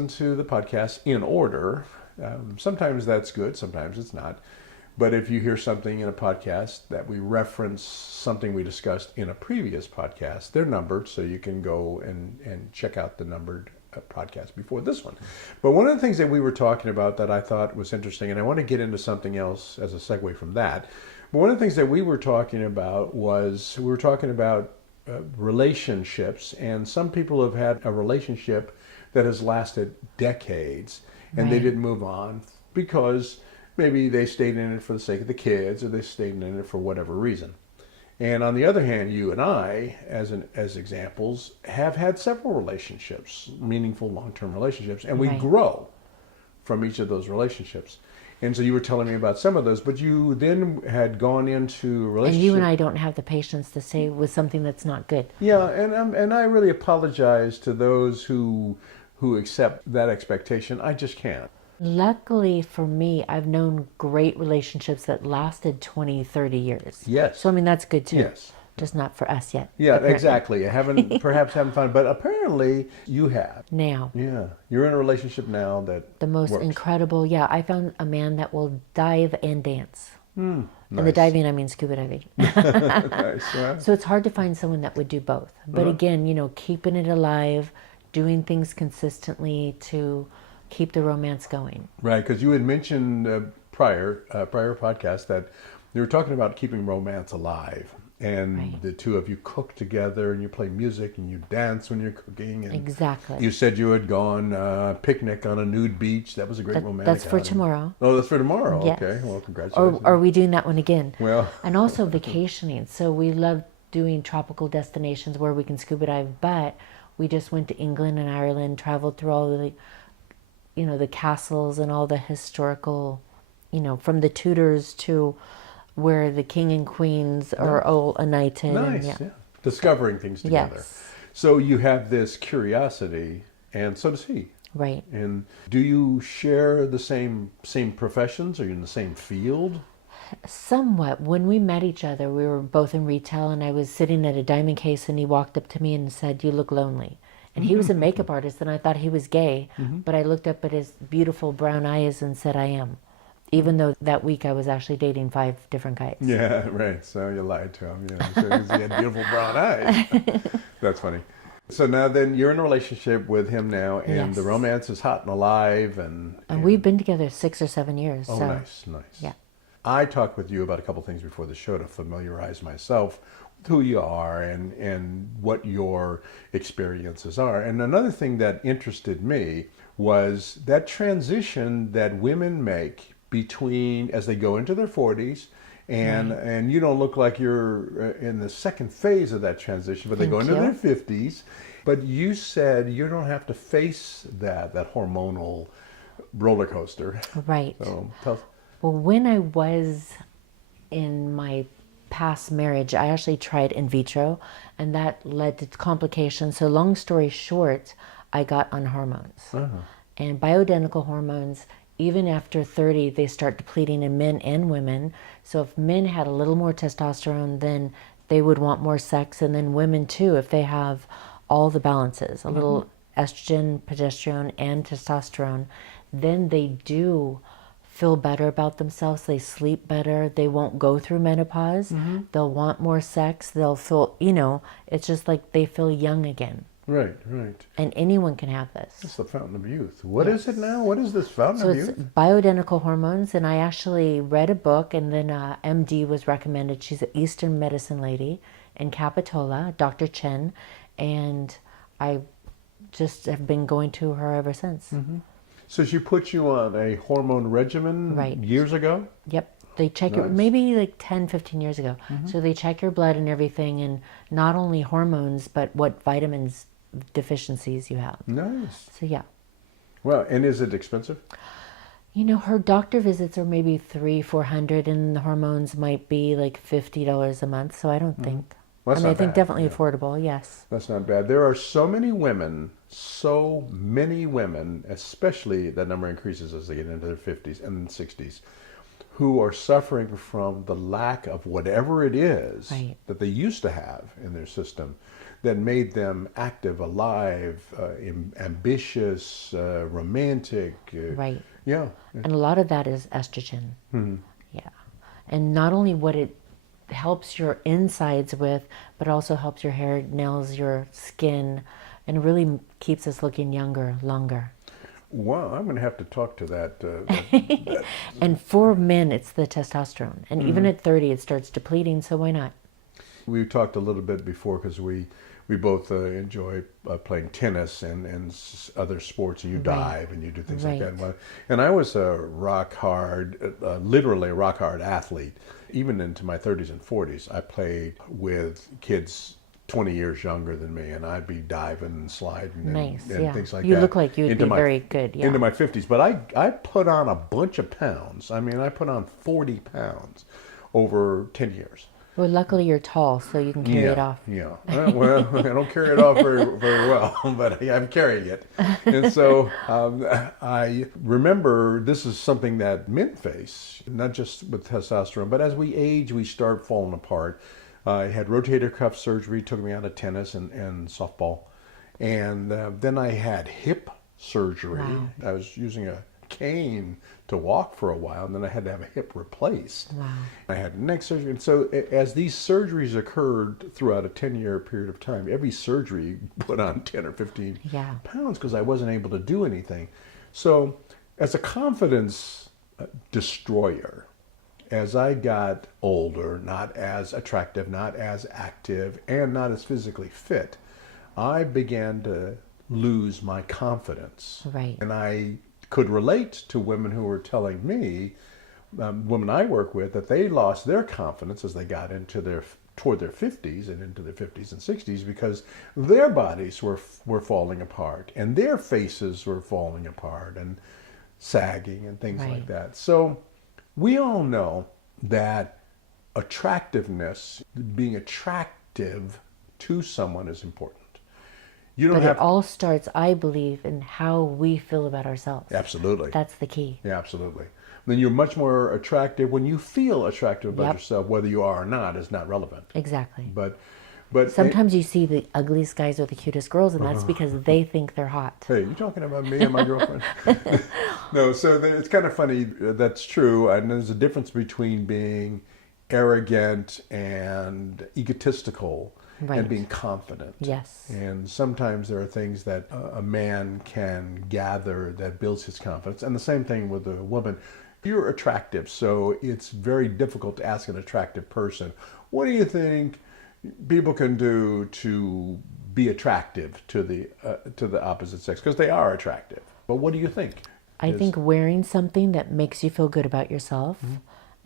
To the podcast in order. Sometimes that's good, sometimes it's not. But if you hear something in a podcast that we reference something we discussed in a previous podcast, they're numbered, so you can go and check out the numbered podcast before this one. But one of the things that we were talking about that I thought was interesting, and I want to get into something else as a segue from that, but one of the things that we were talking about was relationships, and some people have had a relationship that has lasted decades, and they didn't move on because maybe they stayed in it for the sake of the kids, or they stayed in it for whatever reason. And on the other hand, you and I, as examples, have had several relationships, meaningful long-term relationships, and we grow from each of those relationships. And so you were telling me about some of those, but you then had gone into a relationship. And you and I don't have the patience to say with something that's not good. Yeah, and I really apologize to those who accept that expectation. I just can't. Luckily for me, I've known great relationships that lasted 20, 30 years. Yes. So, I mean, that's good too. Yes. Just not for us yet. Yeah, apparently. exactly. I haven't found, but apparently you have. Now. Yeah. You're in a relationship now that The most works. incredible, I found a man that will dive and dance. Nice. And the diving, I mean scuba diving. Nice. Yeah. So it's hard to find someone that would do both. But again, keeping it alive, doing things consistently to keep the romance going. Right, because you had mentioned prior podcast that you were talking about keeping romance alive, and the two of you cook together, and you play music, and you dance when you're cooking. And Exactly. You said you had gone picnic on a nude beach. That was a great romantic That's for outing. tomorrow. Oh, that's for tomorrow. Yes. Okay, well, congratulations. Or are we doing that one again? Well, And also vacationing. So we love doing tropical destinations where we can scuba dive, but we just went to England and Ireland, traveled through all the, the castles and all the historical, from the Tudors to where the king and queens are all united. nice. And, Yeah. Discovering things together. Yes. So you have this curiosity, and so does he. Right. And do you share the same professions? Are you in the same field? Somewhat. When we met each other, we were both in retail, and I was sitting at a diamond case, and he walked up to me and said, "You look lonely." And he was a makeup artist, and I thought he was gay, but I looked up at his beautiful brown eyes and said, "I am." Even though that week I was actually dating 5 different guys. Yeah, right. So you lied to him. So he had beautiful brown eyes. That's funny. So now then you're in a relationship with him now, and the romance is hot and alive. And we've been together 6 or 7 years. Oh, so. nice. Yeah. I talked with you about a couple things before the show to familiarize myself with who you are and what your experiences are. And another thing that interested me was that transition that women make between as they go into their 40s, and you don't look like you're in the second phase of that transition, but they go into their 50s. But you said you don't have to face that hormonal roller coaster. Right. So tell us. Well, when I was in my past marriage, I actually tried in vitro, and that led to complications. So long story short, I got on hormones. And bioidentical hormones, even after 30, they start depleting in men and women. So if men had a little more testosterone, then they would want more sex, and then women too, if they have all the balances, a little estrogen, progesterone, and testosterone, then they do feel better about themselves. They sleep better. They won't go through menopause. They'll want more sex. They'll feel, it's just like they feel young again. Right. And anyone can have this. It's the fountain of youth. What is it now? What is this fountain So of it's youth? bioidentical hormones, and I actually read a book, and then MD was recommended. She's an Eastern medicine lady in Capitola, Dr. Chen, and I just have been going to her ever since. So she put you on a hormone regimen years ago? Yep. They check your, maybe like 10, 15 years ago. So they check your blood and everything, and not only hormones, but what vitamins deficiencies you have. Nice. So yeah. Well, and is it expensive? Her doctor visits are maybe $300-400, and the hormones might be like $50 a month. So I don't think. Well, that's I not think bad. definitely affordable. Yes. That's not bad. There are so many women, especially that number increases as they get into their 50s and 60s, who are suffering from the lack of whatever it is that they used to have in their system. that made them active, alive, ambitious, romantic. Right. Yeah. And a lot of that is estrogen. Yeah. And not only what it helps your insides with, but also helps your hair, nails, your skin, and really keeps us looking younger, longer. Wow, I'm going to have to talk to that. And for men, it's the testosterone. And even at 30, it starts depleting, so why not? We talked a little bit before because we both enjoy playing tennis and other sports, and you dive and you do things like that. And I was a rock hard, literally a rock hard athlete. Even into my 30s and 40s, I played with kids 20 years younger than me, and I'd be diving and sliding and things like that. You look like you would be very good. Yeah. Into my 50s. But I put on a bunch of pounds. I mean, I put on 40 pounds over 10 years. Well, luckily you're tall, so you can carry it off. Yeah. Well, I don't carry it off very well, but I'm carrying it. And so I remember this is something that men face, not just with testosterone, but as we age, we start falling apart. I had rotator cuff surgery, took me out of tennis and softball. And then I had hip surgery. Wow. I was using a cane to walk for a while, and then I had to have a hip replaced. Wow. I had neck surgery. And so as these surgeries occurred throughout a 10-year period of time, every surgery put on 10 or 15 pounds because I wasn't able to do anything. So as a confidence destroyer, as I got older, not as attractive, not as active, and not as physically fit, I began to lose my confidence. Right. And I could relate to women who were telling me, women I work with, that they lost their confidence as they got toward their 50s and into their 50s and 60s because their bodies were falling apart and their faces were falling apart and sagging and things like that. So we all know that attractiveness, being attractive to someone, is important. But it all starts, I believe, in how we feel about ourselves. Absolutely. That's the key. Yeah, absolutely. Then you're much more attractive when you feel attractive about yourself. Whether you are or not is not relevant. Exactly. But sometimes you see the ugliest guys or the cutest girls, and that's because they think they're hot. Hey, you talking about me and my girlfriend? No, so it's kind of funny. That's true. And there's a difference between being arrogant and egotistical and being confident. Yes. And sometimes there are things that a man can gather that builds his confidence. And the same thing with a woman. You're attractive, so it's very difficult to ask an attractive person, what do you think people can do to be attractive to the opposite sex? Because they are attractive. But what do you think? I think wearing something that makes you feel good about yourself.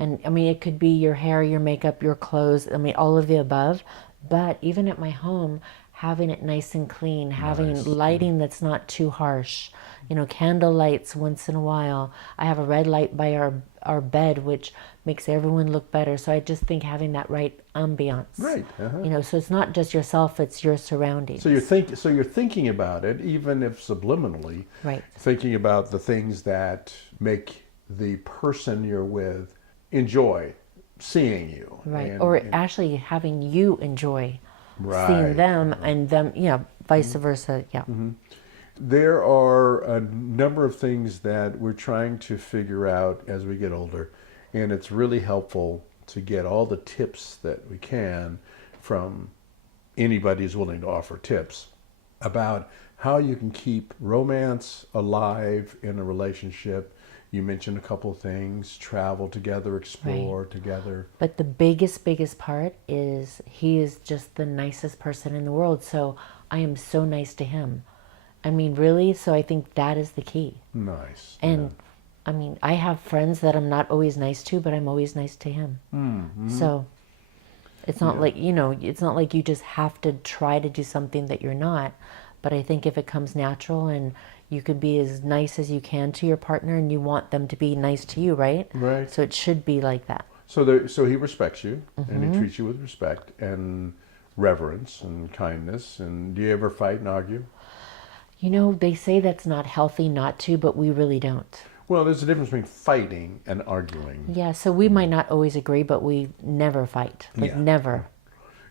And I mean, it could be your hair, your makeup, your clothes, I mean, all of the above. But even at my home, having it nice and clean, having lighting that's not too harsh, candle lights once in a while. I have a red light by our bed, which makes everyone look better. So I just think having that right ambiance. Right. So it's not just yourself, it's your surroundings. So you're thinking about it, even if subliminally. Right. Thinking about the things that make the person you're with enjoy seeing you. Right. Or actually having you enjoy seeing them and them, vice versa. Yeah. There are a number of things that we're trying to figure out as we get older, and it's really helpful to get all the tips that we can from anybody who's willing to offer tips about how you can keep romance alive in a relationship. You mentioned a couple of things: travel together, explore together. But the biggest part is he is just the nicest person in the world. So I am so nice to him. I mean, really? So I think that is the key. Nice. And I mean, I have friends that I'm not always nice to, but I'm always nice to him. So it's not like, it's not like you just have to try to do something that you're not. But I think if it comes natural and you could be as nice as you can to your partner and you want them to be nice to you, right? Right. So it should be like that. So he respects you and he treats you with respect and reverence and kindness. And do you ever fight and argue? They say that's not healthy not to, but we really don't. Well, there's a difference between fighting and arguing. Yeah, so we might not always agree, but we never fight. Never.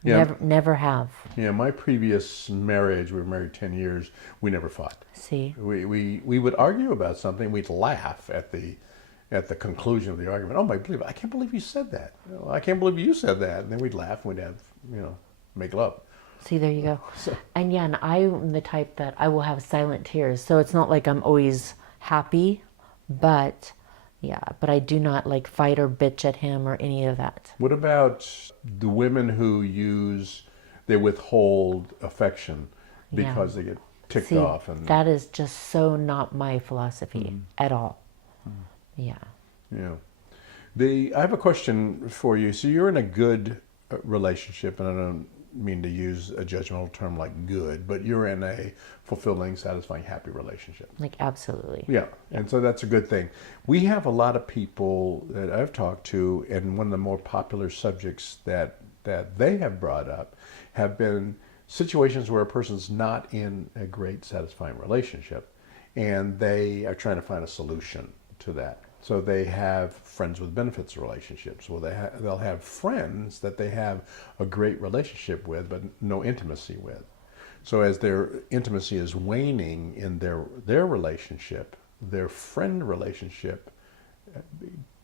Yeah. Never have. Yeah, my previous marriage, we were married 10 years, we never fought. See? We would argue about something, we'd laugh at the conclusion of the argument. Oh, I can't believe you said that. I can't believe you said that. And then we'd laugh and we'd have, make love. See, there you go. And yeah, and I'm the type that I will have silent tears. So it's not like I'm always happy, but yeah, but I do not like fight or bitch at him or any of that. What about the women who they withhold affection because they get ticked See, off? And that is just so not my philosophy at all. Yeah. yeah. I have a question for you. So you're in a good relationship, and I don't mean to use a judgmental term like good, but you're in a fulfilling, satisfying, happy relationship. Like absolutely. Yeah. And so that's a good thing. We have a lot of people that I've talked to, and one of the more popular subjects that they have brought up have been situations where a person's not in a great, satisfying relationship, and they are trying to find a solution to that. So they have friends with benefits relationships. Well, they'll have friends that they have a great relationship with, but no intimacy with. So as their intimacy is waning in their relationship, their friend relationship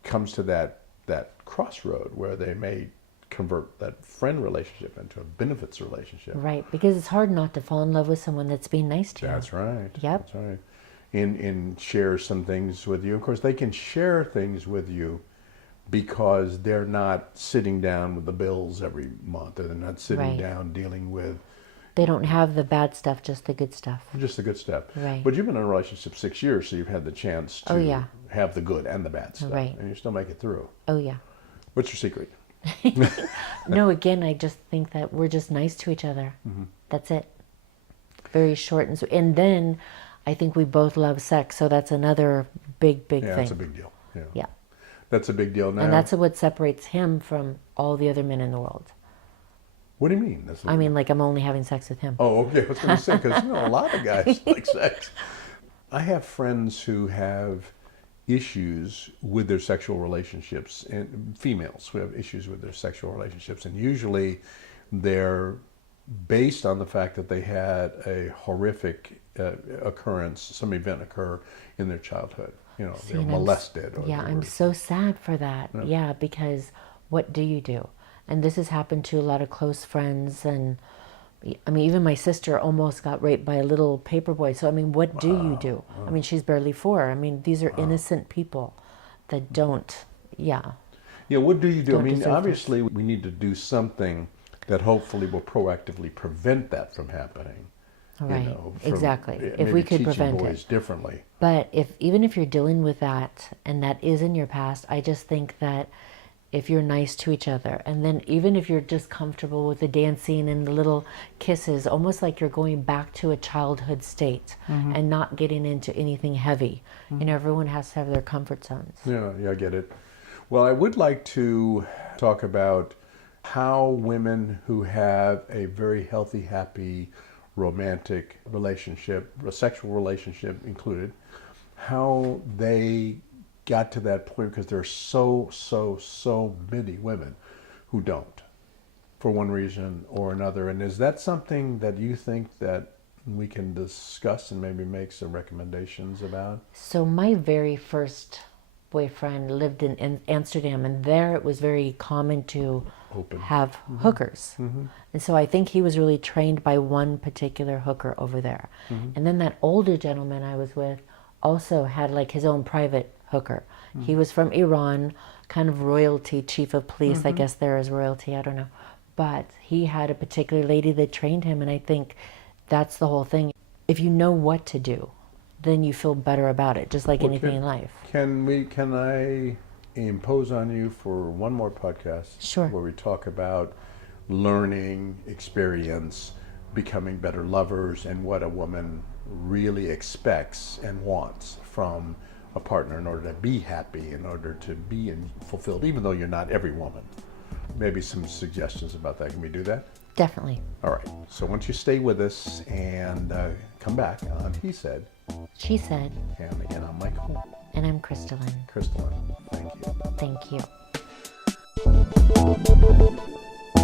comes to that crossroad where they may convert that friend relationship into a benefits relationship. Right, because it's hard not to fall in love with someone that's being nice to you. That's right. Yep. That's right. And share some things with you. Of course, they can share things with you because they're not sitting down with the bills every month. They're not sitting down dealing with... They don't have the bad stuff, just the good stuff. Just the good stuff. Right. But you've been in a relationship 6 years, so you've had the chance to have the good and the bad stuff. Right. And you still make it through. Oh, yeah. What's your secret? No, again, I just think that we're just nice to each other. That's it. Very short and sweet. And then I think we both love sex, so that's another big thing. Yeah, that's a big deal. Yeah. That's a big deal now. And that's what separates him from all the other men in the world. What do you mean? I mean, like I'm only having sex with him. Oh, okay. I was going to say, because a lot of guys like sex. I have friends who have issues with their sexual relationships, and females who have issues with their sexual relationships, and usually they're based on the fact that they had a horrific occurrence, some event occur in their childhood. They were molested. Or I'm so sad for that. Yeah, because what do you do? And this has happened to a lot of close friends, and I mean, even my sister almost got raped by a little paper boy. So, I mean, what do you do? I mean, she's barely 4. I mean, these are innocent people that don't, Yeah, what do you do? I mean, obviously, this. we need to do something that hopefully will proactively prevent that from happening. Right, exactly. If we could prevent boys it differently. But even if you're dealing with that, and that is in your past, I just think that if you're nice to each other, and then even if you're just comfortable with the dancing and the little kisses, almost like you're going back to a childhood state and not getting into anything heavy. Everyone has to have their comfort zones. Yeah, I get it. Well, I would like to talk about how women who have a very healthy, happy, romantic relationship, a sexual relationship included, how they got to that point, because there are so many women who don't, for one reason or another. And is that something that you think that we can discuss and maybe make some recommendations about? So my very first boyfriend lived in Amsterdam, and there it was very common to have hookers. And so I think he was really trained by one particular hooker over there. And then that older gentleman I was with also had like his own private hooker. He was from Iran, kind of royalty, chief of police. I guess there is royalty, I don't know. But he had a particular lady that trained him, and I think that's the whole thing. If you know what to do, then you feel better about it, just like anything in life. Can I impose on you for one more podcast? Sure. Where we talk about learning, experience, becoming better lovers, and what a woman really expects and wants from a partner in order to be happy, in order to be fulfilled, even though you're not every woman. Maybe some suggestions about that. Can we do that? Definitely. All right. So once you stay with us and come back on He Said. She Said. And again, I'm Michael. And I'm Crystalline. Crystalline, thank you. Thank you.